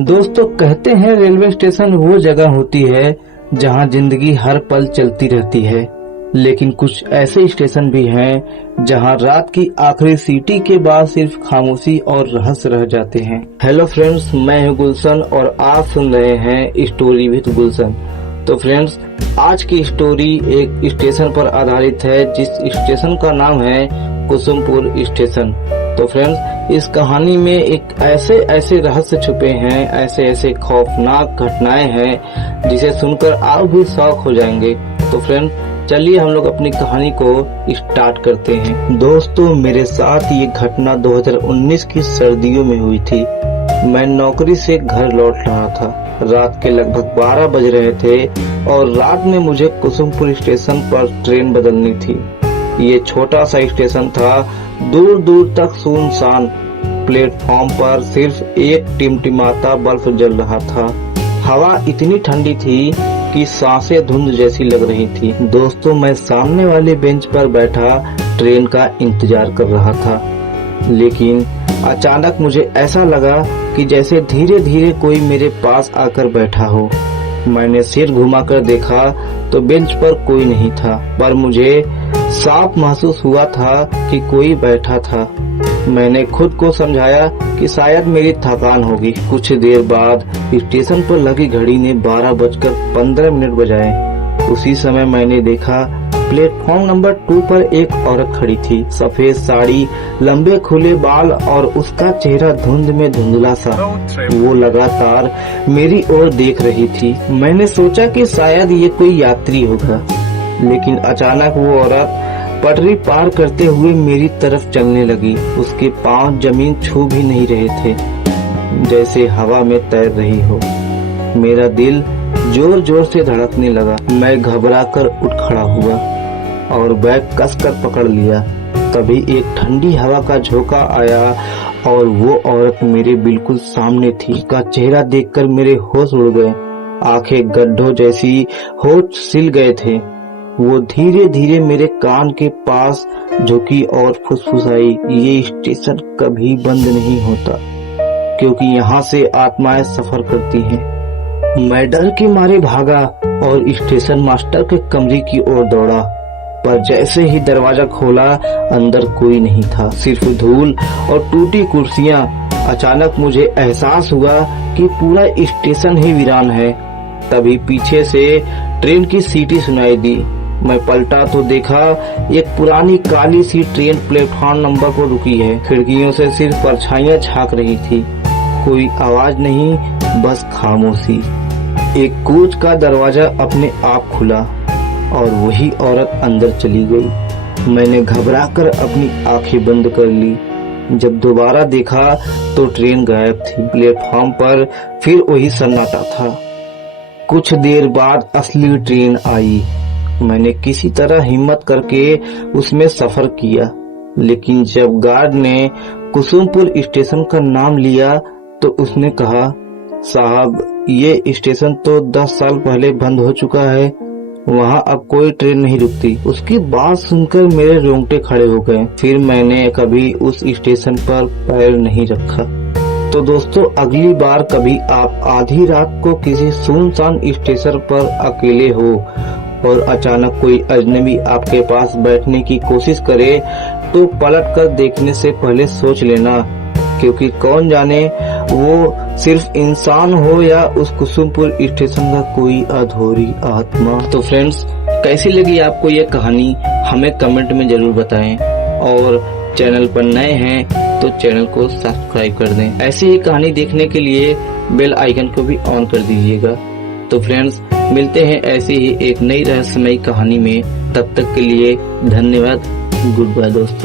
दोस्तों कहते हैं रेलवे स्टेशन वो जगह होती है जहां जिंदगी हर पल चलती रहती है, लेकिन कुछ ऐसे स्टेशन भी हैं जहां रात की आखिरी सीटी के बाद सिर्फ खामोशी और रहस्य रह जाते हैं। हेलो फ्रेंड्स, मैं हूं गुलशन और आप सुन रहे हैं स्टोरी विद गुलशन। तो फ्रेंड्स, आज की स्टोरी एक स्टेशन पर आधारित है जिस स्टेशन का नाम है कुसुमपुर स्टेशन। तो फ्रेंड्स, इस कहानी में एक ऐसे रहस्य छुपे हैं, ऐसे खौफनाक घटनाएं हैं जिसे सुनकर आप भी शॉक हो जाएंगे। तो फ्रेंड्स, चलिए हम लोग अपनी कहानी को स्टार्ट करते हैं। दोस्तों, मेरे साथ ये घटना 2019 की सर्दियों में हुई थी। मैं नौकरी से घर लौट रहा था। रात के लगभग 12 बज रहे थे और रात में मुझे कुसुमपुर स्टेशन पर ट्रेन बदलनी थी। ये छोटा सा स्टेशन था, दूर दूर तक सुनसान। प्लेटफॉर्म पर सिर्फ एक टिमटिमाता बल्ब जल रहा था। हवा इतनी ठंडी थी कि सांसें धुंध जैसी लग रही थी। दोस्तों, मैं सामने वाले बेंच पर बैठा ट्रेन का इंतजार कर रहा था, लेकिन अचानक मुझे ऐसा लगा कि जैसे धीरे धीरे कोई मेरे पास आकर बैठा हो। मैंने सिर घुमाकर देखा तो बेंच पर कोई नहीं था, पर मुझे साफ महसूस हुआ था कि कोई बैठा था। मैंने खुद को समझाया कि शायद मेरी थकान होगी। कुछ देर बाद स्टेशन पर लगी घड़ी ने 12:15 बजाए। उसी समय मैंने देखा प्लेटफॉर्म नंबर 2 पर एक औरत खड़ी थी। सफेद साड़ी, लंबे खुले बाल और उसका चेहरा धुंध में धुंधला सा। वो लगातार मेरी ओर देख रही थी। मैंने सोचा कि शायद ये कोई यात्री होगा, लेकिन अचानक वो औरत पटरी पार करते हुए मेरी तरफ चलने लगी। उसके पांव जमीन छू भी नहीं रहे थे, जैसे हवा में तैर रही हो। मेरा दिल जोर जोर से धड़कने लगा। मैं घबरा कर उठ खड़ा हुआ और बैग कसकर पकड़ लिया। तभी एक ठंडी हवा का झोंका आया और वो औरत मेरे बिल्कुल सामने थी। उसका चेहरा देखकर मेरे होश उड़ गए। आंखें गड्ढों जैसी, होठ सिल गए थे। वो धीरे धीरे मेरे कान के पास झुकी और फुसफुसाई, ये स्टेशन कभी बंद नहीं होता, क्योंकि यहाँ से आत्माएं सफर करती हैं। मैं डर के मारे भागा और स्टेशन मास्टर के कमरे की ओर दौड़ा, पर जैसे ही दरवाजा खोला अंदर कोई नहीं था, सिर्फ धूल और टूटी कुर्सियां। अचानक मुझे एहसास हुआ कि पूरा स्टेशन ही वीरान है। तभी पीछे से ट्रेन की सीटी सुनाई दी। मैं पलटा तो देखा एक पुरानी काली सी ट्रेन प्लेटफॉर्म नंबर पर रुकी है। खिड़कियों से सिर्फ परछाइयां झांक रही थी। कोई आवाज नहीं, बस खामोशी। एक कोच का दरवाजा अपने आप खुला और वही औरत अंदर चली गई। मैंने घबराकर अपनी आंखें बंद कर ली। जब दोबारा देखा तो ट्रेन गायब थी। प्लेटफॉर्म पर फिर वही सन्नाटा था। कुछ देर बाद असली ट्रेन आई। मैंने किसी तरह हिम्मत करके उसमें सफर किया, लेकिन जब गार्ड ने कुसुमपुर स्टेशन का नाम लिया तो उसने कहा, साहब, ये स्टेशन तो 10 साल पहले बंद हो चुका है, वहाँ अब कोई ट्रेन नहीं रुकती। उसकी बात सुनकर मेरे रोंगटे खड़े हो गए। फिर मैंने कभी उस स्टेशन पर पैर नहीं रखा। तो दोस्तों, अगली बार कभी आप आधी रात को किसी सुनसान स्टेशन पर अकेले हो और अचानक कोई अजनबी आपके पास बैठने की कोशिश करे तो पलट कर देखने से पहले सोच लेना, क्योंकि कौन जाने वो सिर्फ इंसान हो या उस कुसुमपुर स्टेशन का कोई अधूरी आत्मा। तो फ्रेंड्स, कैसी लगी आपको ये कहानी हमें कमेंट में जरूर बताएं, और चैनल पर नए हैं तो चैनल को सब्सक्राइब कर दें। ऐसी ही कहानी देखने के लिए बेल आइकन को भी ऑन कर दीजिएगा। तो फ्रेंड्स, मिलते हैं ऐसी ही एक नई रहस्यमयी कहानी में। तब तक के लिए धन्यवाद। गुड बाय दोस्तों।